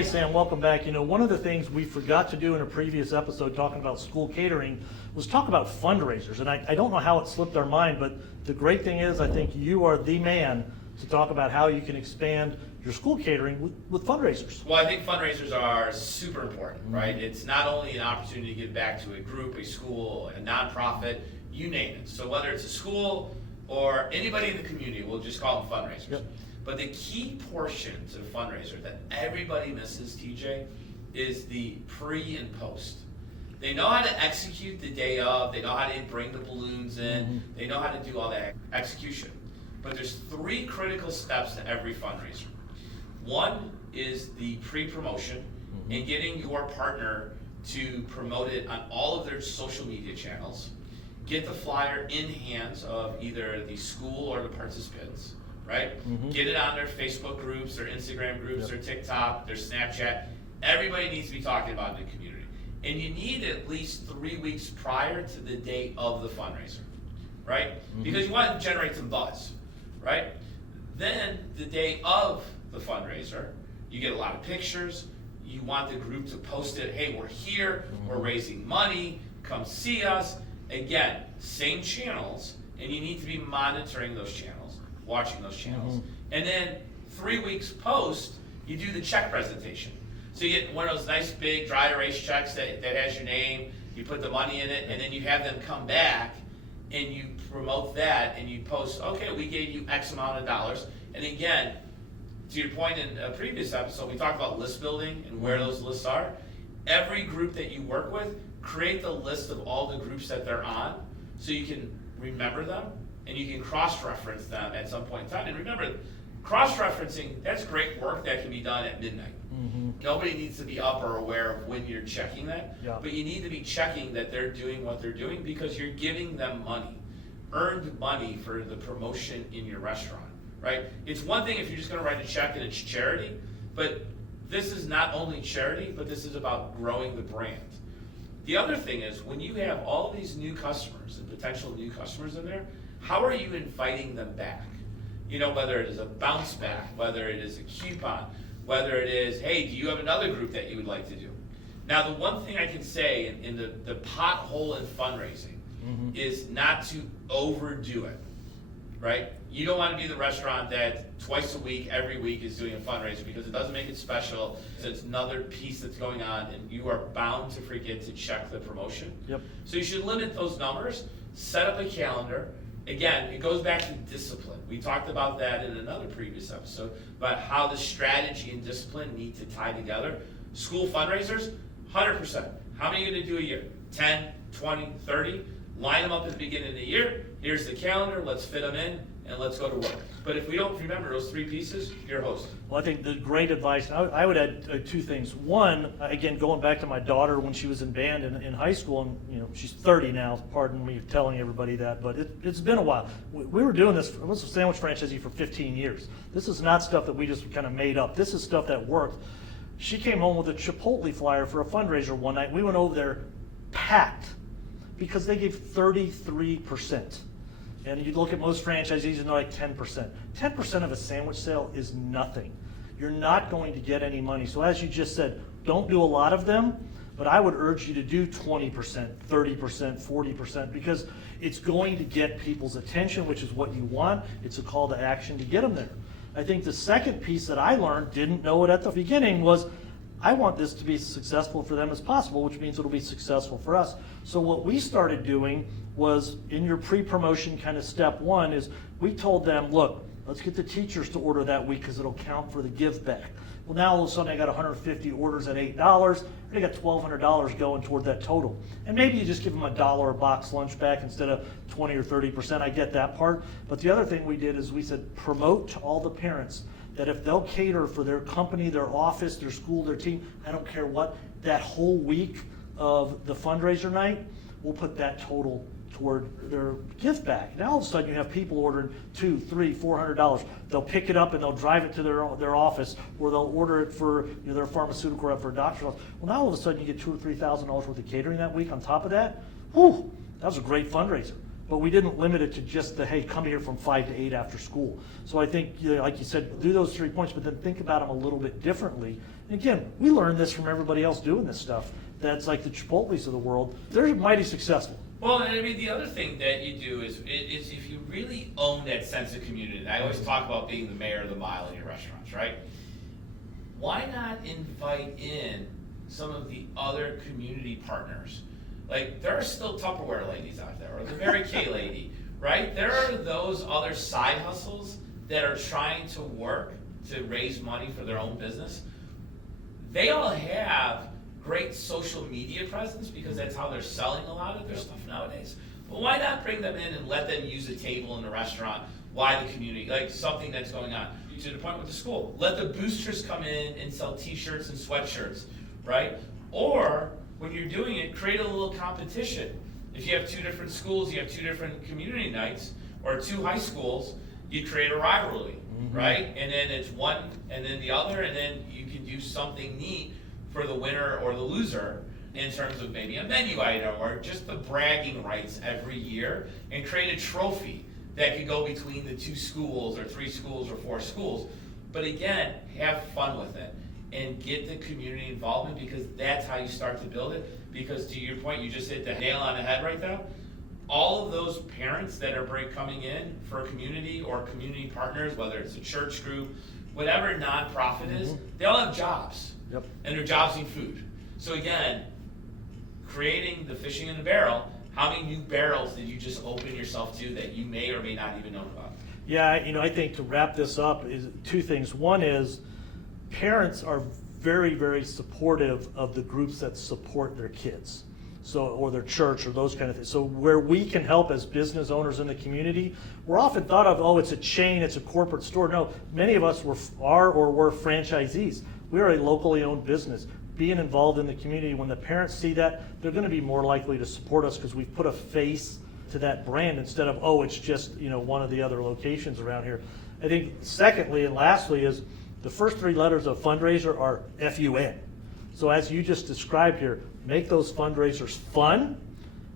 hey Sam, welcome back. You know, one of the things we forgot to do in a previous episode talking about school catering was talk about fundraisers. And I don't know how it slipped our mind, but the great thing is I think you are the man to talk about how you can expand your school catering with fundraisers. Well, I think fundraisers are super important, right? It's not only an opportunity to give back to a group, a school, a nonprofit, you name it. So whether it's a school or anybody in the community, we'll just call them fundraisers. Yep. But the key portion to the fundraiser that everybody misses, TJ, is the pre and post. They know how to execute the day of, they know how to bring the balloons in, they know how to do all that execution. But there's 3 critical steps to every fundraiser. One is the pre-promotion and getting your partner to promote it on all of their social media channels. Get the flyer in hands of either the school or the participants, right? Get it on their Facebook groups, their Instagram groups, their TikTok, their Snapchat. Everybody needs to be talking about it in the community. And you need at least 3 weeks prior to the day of the fundraiser, right? Because you want to generate some buzz, right? Then the day of the fundraiser, you get a lot of pictures. You want the group to post it, hey, we're here, we're raising money, come see us. Again, same channels, and you need to be monitoring those channels, watching those channels. And then 3 weeks post, you do the check presentation. So you get one of those nice big dry erase checks that has your name, you put the money in it, and then you have them come back and you promote that and you post, okay, we gave you X amount of dollars. And again, to your point in a previous episode, we talked about list building and where those lists are. Every group that you work with, create the list of all the groups that they're on so you can remember them and you can cross-reference them at some point in time. And remember, cross-referencing, that's great work that can be done at midnight. Nobody needs to be up or aware of when you're checking that, but you need to be checking that they're doing what they're doing because you're giving them money, earned money for the promotion in your restaurant, right? It's one thing if you're just gonna write a check and it's charity, but this is not only charity, but this is about growing the brand. The other thing is when you have all these new customers and potential new customers in there, how are you inviting them back? You know, whether it is a bounce back, whether it is a coupon, whether it is, hey, do you have another group that you would like to do? Now, the one thing I can say in the pothole in fundraising is not to overdo it, right? You don't want to be the restaurant that twice a week, every week is doing a fundraiser because it doesn't make it special. So it's another piece that's going on and you are bound to forget to check the promotion. So you should limit those numbers, set up a calendar. Again, it goes back to discipline. We talked about that in another previous episode, about how the strategy and discipline need to tie together. School fundraisers, 100%. How many are you going to do a year? 10, 20, 30? Line them up at the beginning of the year. Here's the calendar. Let's fit them in, and let's go to work. But if we don't remember those 3 pieces, you're host. Well, I think the great advice, I would add 2 things. One, again, going back to my daughter when she was in band in high school, and you know she's 30 now, pardon me telling everybody that, but it's been a while. We were doing this, I was a sandwich franchisee for 15 years. This is not stuff that we just kind of made up. This is stuff that worked. She came home with a Chipotle flyer for a fundraiser one night. We went over there packed because they gave 33%. And you look at most franchisees and they're like 10%. 10% of a sandwich sale is nothing. You're not going to get any money. So as you just said, don't do a lot of them, but I would urge you to do 20%, 30%, 40%, because it's going to get people's attention, which is what you want. It's a call to action to get them there. I think the second piece that I learned, didn't know it at the beginning, was I want this to be as successful for them as possible, which means it'll be successful for us. So what we started doing was in your pre-promotion kind of step 1 is we told them, look, let's get the teachers to order that week because it'll count for the give back. Well, now all of a sudden I got 150 orders at $8, and I got $1,200 going toward that total. And maybe you just give them $1 a box lunch back instead of 20 or 30%. I get that part. But the other thing we did is we said promote to all the parents that if they'll cater for their company, their office, their school, their team, I don't care what, that whole week of the fundraiser night, we'll put that total toward their gift back. Now all of a sudden you have people ordering $200, $300, $400. They'll pick it up and they'll drive it to their office, or they'll order it for their pharmaceutical rep for a doctor's office. Well, now all of a sudden you get $2,000 or $3,000 worth of catering that week on top of that. Whew, that was a great fundraiser. But we didn't limit it to just the, hey, come here from 5 to 8 after school. So I think, like you said, do those 3 points, but then think about them a little bit differently Again, we learned this from everybody else doing this stuff. That's like the Chipotles of the world. They're mighty successful. Well, and I mean, the other thing that you do is if you really own that sense of community, I always talk about being the mayor of the mile in your restaurants, right? Why not invite in some of the other community partners? Like, there are still Tupperware ladies out there, or the Mary Kay lady, right? There are those other side hustles that are trying to work to raise money for their own business. They all have great social media presence because that's how they're selling a lot of their stuff nowadays. But why not bring them in and let them use a table in the restaurant? Why the community, like something that's going on. To the point with the school, let the boosters come in and sell t-shirts and sweatshirts, right? Or when you're doing it, create a little competition. If you have two different schools, you have two different community nights, or two high schools, you create a rivalry, right? And then it's one and then the other, and then you can do something neat for the winner or the loser in terms of maybe a menu item or just the bragging rights every year, and create a trophy that could go between the two schools or three schools or four schools. But again, have fun with it and get the community involvement, because that's how you start to build it. Because to your point, you just hit the nail on the head right there. All of those parents that are coming in for a community or community partners, whether it's a church group, whatever nonprofit is, they all have jobs. Yep. And their jobs need food. So again, creating the fishing in the barrel, how many new barrels did you just open yourself to that you may or may not even know about? Yeah, I think to wrap this up is two things. One is parents are very, very supportive of the groups that support their kids. So, or their church or those kind of things. So where we can help as business owners in the community, we're often thought of, oh, it's a chain, it's a corporate store. No, many of us were franchisees. We are a locally owned business. Being involved in the community, when the parents see that, they're going to be more likely to support us because we've put a face to that brand instead of, oh, it's just one of the other locations around here. I think secondly and lastly is the first three letters of fundraiser are FUN. So as you just described here, make those fundraisers fun,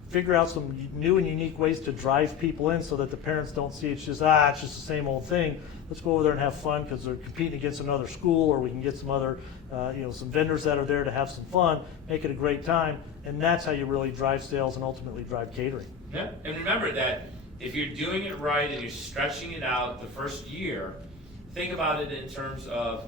figure out some new and unique ways to drive people in so that the parents don't see it's just the same old thing. Let's go over there and have fun because they're competing against another school, or we can get some other, some vendors that are there to have some fun, make it a great time, and that's how you really drive sales and ultimately drive catering. Yeah, and remember that if you're doing it right and you're stretching it out the first year, think about it in terms of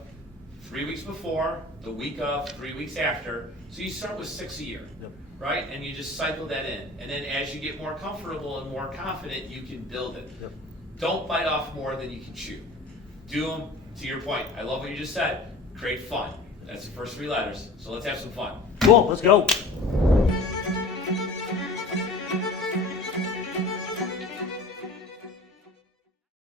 3 weeks before, the week of, 3 weeks after. So you start with 6 a year, Yep. right? And you just cycle that in. And then as you get more comfortable and more confident, you can build it. Yep. Don't bite off more than you can chew. Do them, to your point. I love what you just said. Create fun. That's the first three letters. So let's have some fun. Cool, let's go.